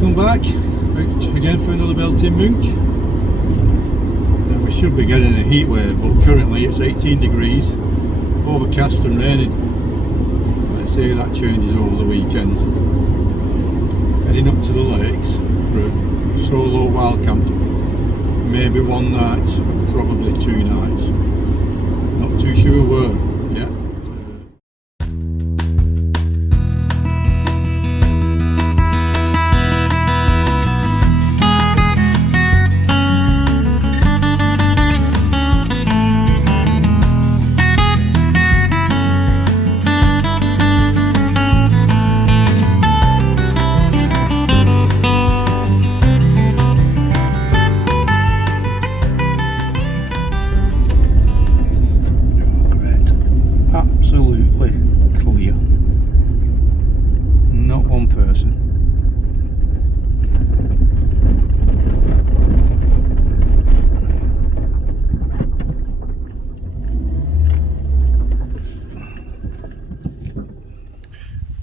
Welcome back again for another belting mooch. Now we should be getting a heat wave, but currently it's 18 degrees, overcast and raining. Let's see how that changes over the weekend. Heading up to the lakes for a solo wild camp. Maybe one night, probably 2 nights. Not too sure where yet.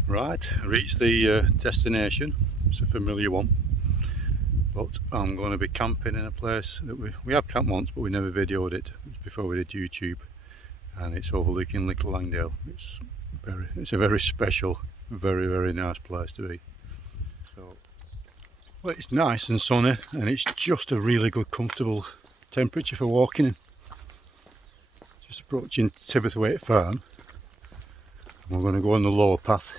Right, I reached the destination. It's a familiar one, but I'm going to be camping in a place that we have camped once, but we never videoed it. It was before we did YouTube, and it's overlooking Little Langdale. It's a very special, very nice place to be. So, well, it's nice and sunny, and it's just a really good, comfortable temperature for walking in. Just approaching Tibberthwaite Farm. We're going to go on the lower path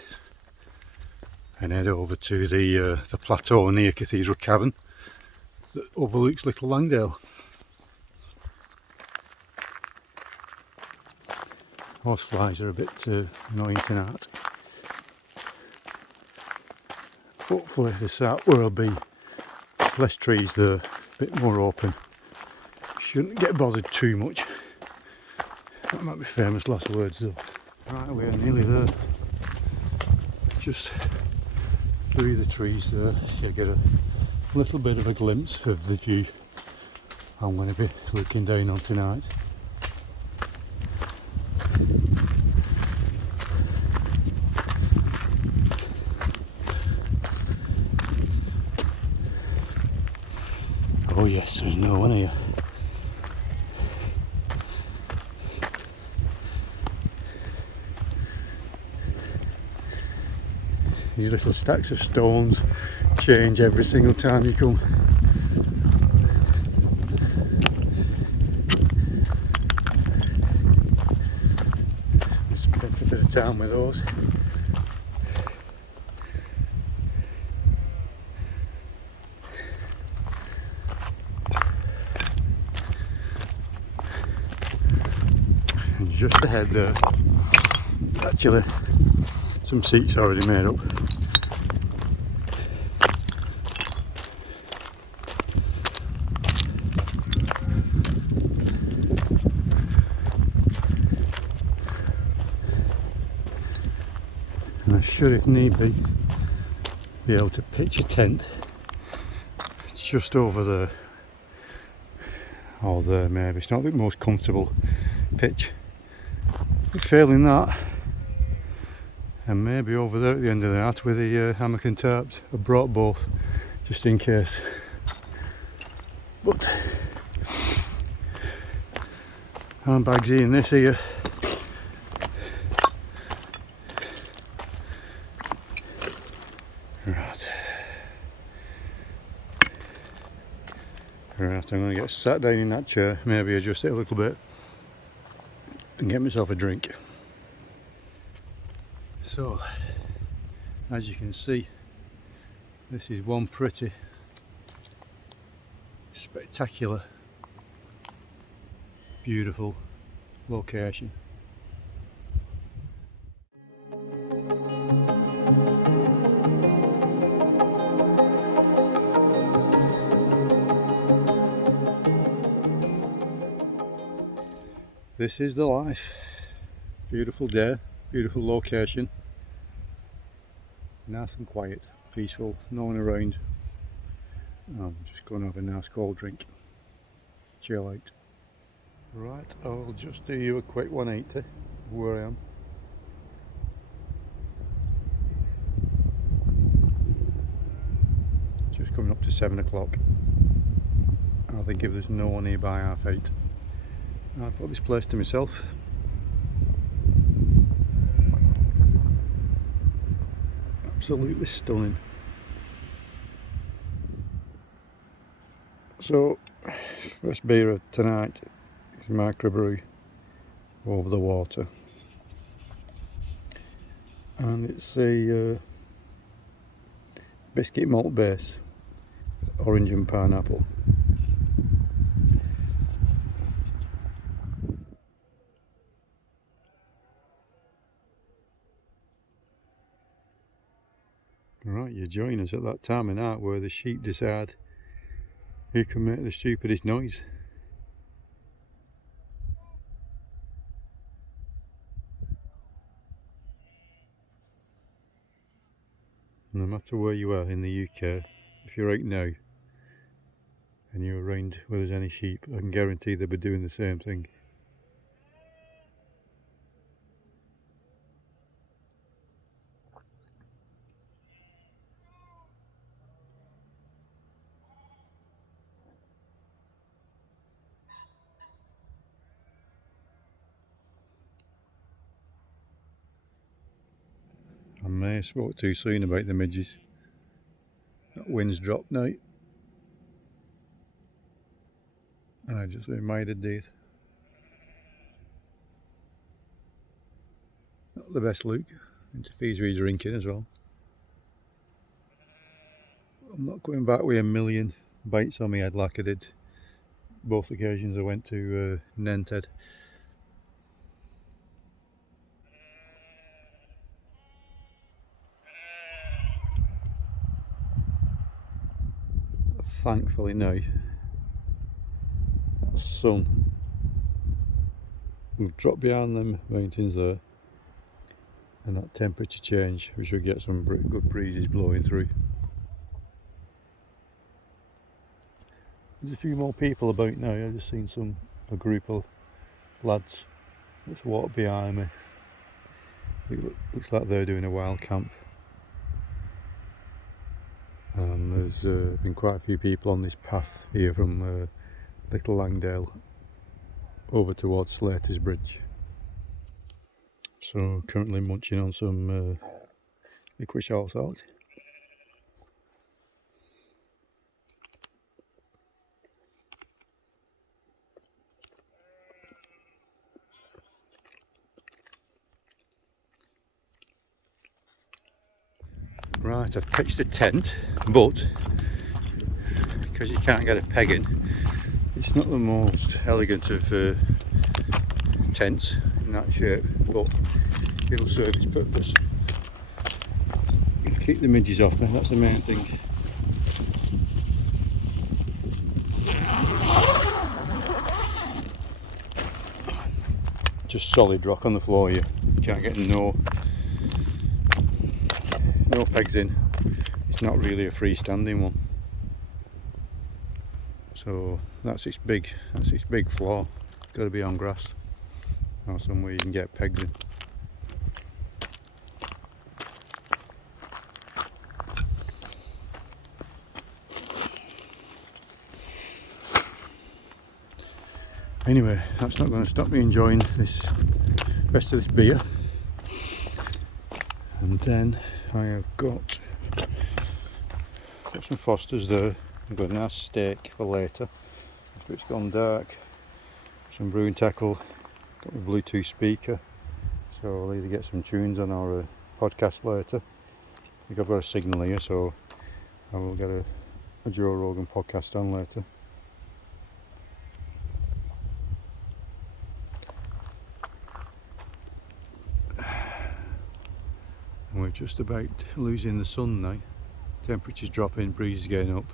and head over to the plateau near Cathedral Cavern that overlooks Little Langdale. Horseflies are a bit annoying tonight. Hopefully this out where I'll be less trees there, a bit more open. Shouldn't get bothered too much. That might be famous last words though. Right, we're nearly there. Just through the trees there, you get a little bit of a glimpse of the view I'm going to be looking down on tonight. Oh yes, there's no one here. These little stacks of stones change every single time you come. I spent a bit of time with those. And just ahead there, actually, some seats already made up. And I should, if need be able to pitch a tent just over there, or there maybe. It's not the most comfortable pitch, but failing that, and maybe over there at the end of the night with the hammock and tarps. I brought both just in case, but I'm bagsy in this here. Right, I'm going to get sat down in that chair, maybe adjust it a little bit and get myself a drink. So, as you can see, this is one pretty spectacular, beautiful location. This is the life. Beautiful day, beautiful location. Nice and quiet, peaceful, no one around. I'm just going to have a nice cold drink. Chill out. Right, I'll just do you a quick 180 where I am. just coming up to 7 o'clock. I think if there's no one here by 8:30, I'll put this place to myself. Absolutely stunning. So, first beer of tonight is microbrew over the water, and it's a biscuit malt base with orange and pineapple. Right, you join us at that time of night where the sheep decide who can make the stupidest noise. No matter where you are in the UK, if you're out now and you're around where there's any sheep, I can guarantee they'll be doing the same thing. I may have spoke too soon about the midges. That wind's dropped now, and I just reminded Dave. Not the best look. Interferes with drinking as well. I'm not going back with a million bites on my head like I did both occasions I went to Nented. Thankfully now, the sun will drop behind them mountains there, and that temperature change, we should get some good breezes blowing through. There's a few more people about now. I've just seen a group of lads that's walked behind me. It looks like they're doing a wild camp, and there's been quite a few people on this path here from Little Langdale over towards Slater's Bridge. So currently munching on some licorice salt. Right, I've pitched a tent, but because you can't get a peg in, it's not the most elegant of tents in that shape, but it'll serve its purpose. Keep the midges off me, that's the main thing. Just solid rock on the floor here. You can't get no pegs in. It's not really a freestanding one. So that's its big flaw. It's got to be on grass or somewhere you can get pegs in. Anyway, that's not going to stop me enjoying this rest of this beer. And then I have got some Fosters there. I've got a nice steak for later after it's gone dark. Some brewing tackle. Got my Bluetooth speaker, so I'll either get some tunes on or a podcast later. I think I've got a signal here, so I will get a Joe Rogan podcast on later. And we're just about losing the sun now. Temperature's dropping, breeze is getting up,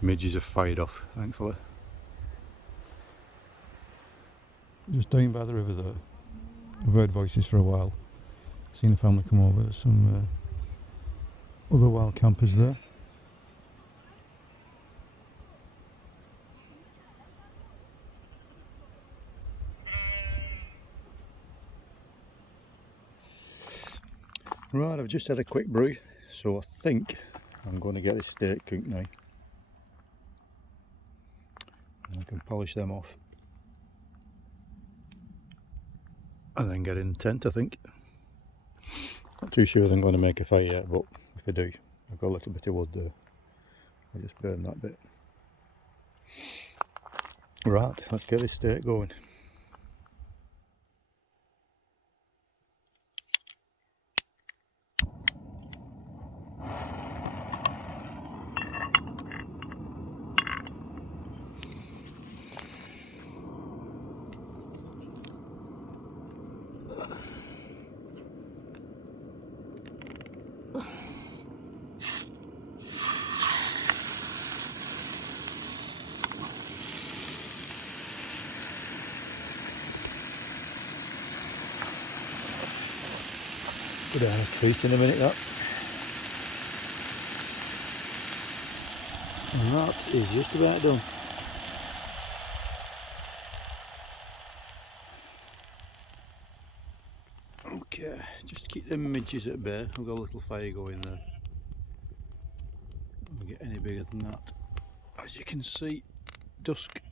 midges have fired off, thankfully. Just down by the river there. I've heard voices for a while. Seen a family come over, some other wild campers there. Right, I've just had a quick brew, so I think I'm going to get this steak cooked now. And I can polish them off. And then get in the tent, I think. Not too sure if I'm going to make a fire yet, but if I do, I've got a little bit of wood there. I'll just burn that bit. Right, let's get this steak going. Go down a treat in a minute, that. And that is just about done. Okay, just to keep them midges at bay, I've got a little fire going there. Don't get any bigger than that. As you can see, dusk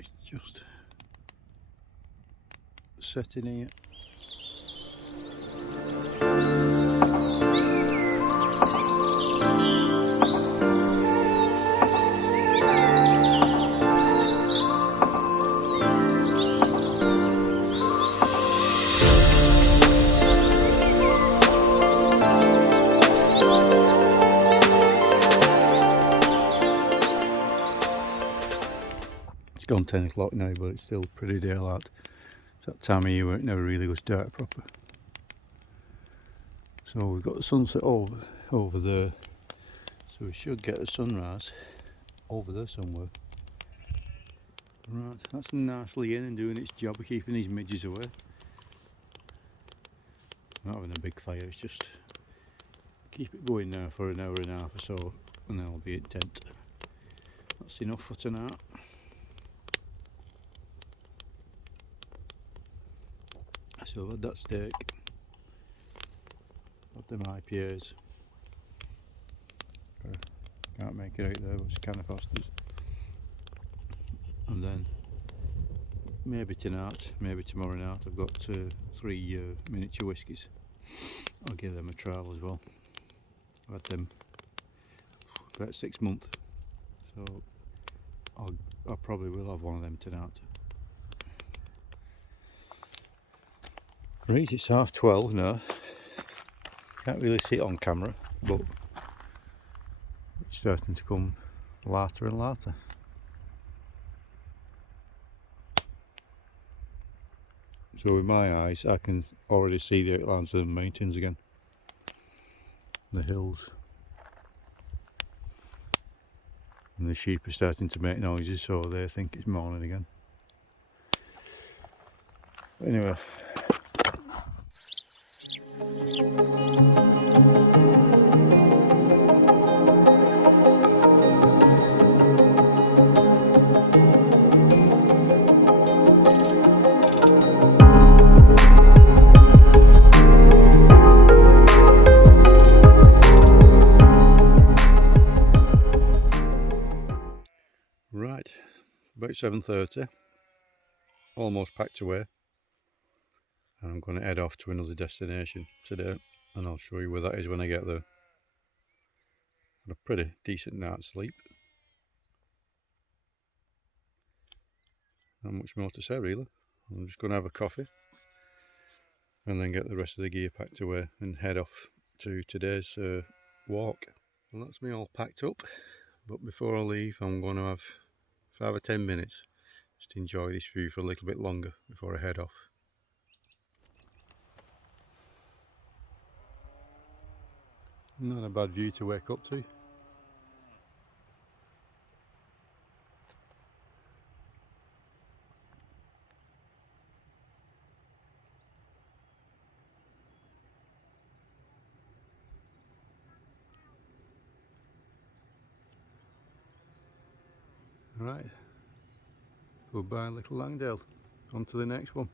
is just setting here. It's gone 10 o'clock now, but it's still pretty daylight. It's that time of year where it never really goes dark proper. So we've got the sunset over there, so we should get a sunrise over there somewhere. Right, that's nicely in and doing its job of keeping these midges away. Not having a big fire, it's just keep it going now for an hour and a half or so, and then I'll be at tent. That's enough for tonight. So I've had that steak, got them IPAs, can't make it out there, but it's kind of Foster's. And then maybe tonight, maybe tomorrow night, I've got 3 miniature whiskies. I'll give them a trial as well. I've had them about 6 months, so I probably will have one of them tonight. Right, it's 12:30 now. Can't really see it on camera, but it's starting to come lighter and lighter. So with my eyes, I can already see the outlines of the mountains again, the hills, and the sheep are starting to make noises, so they think it's morning again. But anyway. Right, about 7:30, almost packed away, and I'm going to head off to another destination today, and I'll show you where that is when I get there. Had a pretty decent night's sleep. Not much more to say really. I'm just going to have a coffee and then get the rest of the gear packed away and head off to today's walk. Well, that's me all packed up, but before I leave I'm going to have 5 or 10 minutes just to enjoy this view for a little bit longer before I head off. Not a bad view to wake up to. Right, goodbye Little Langdale, on to the next one.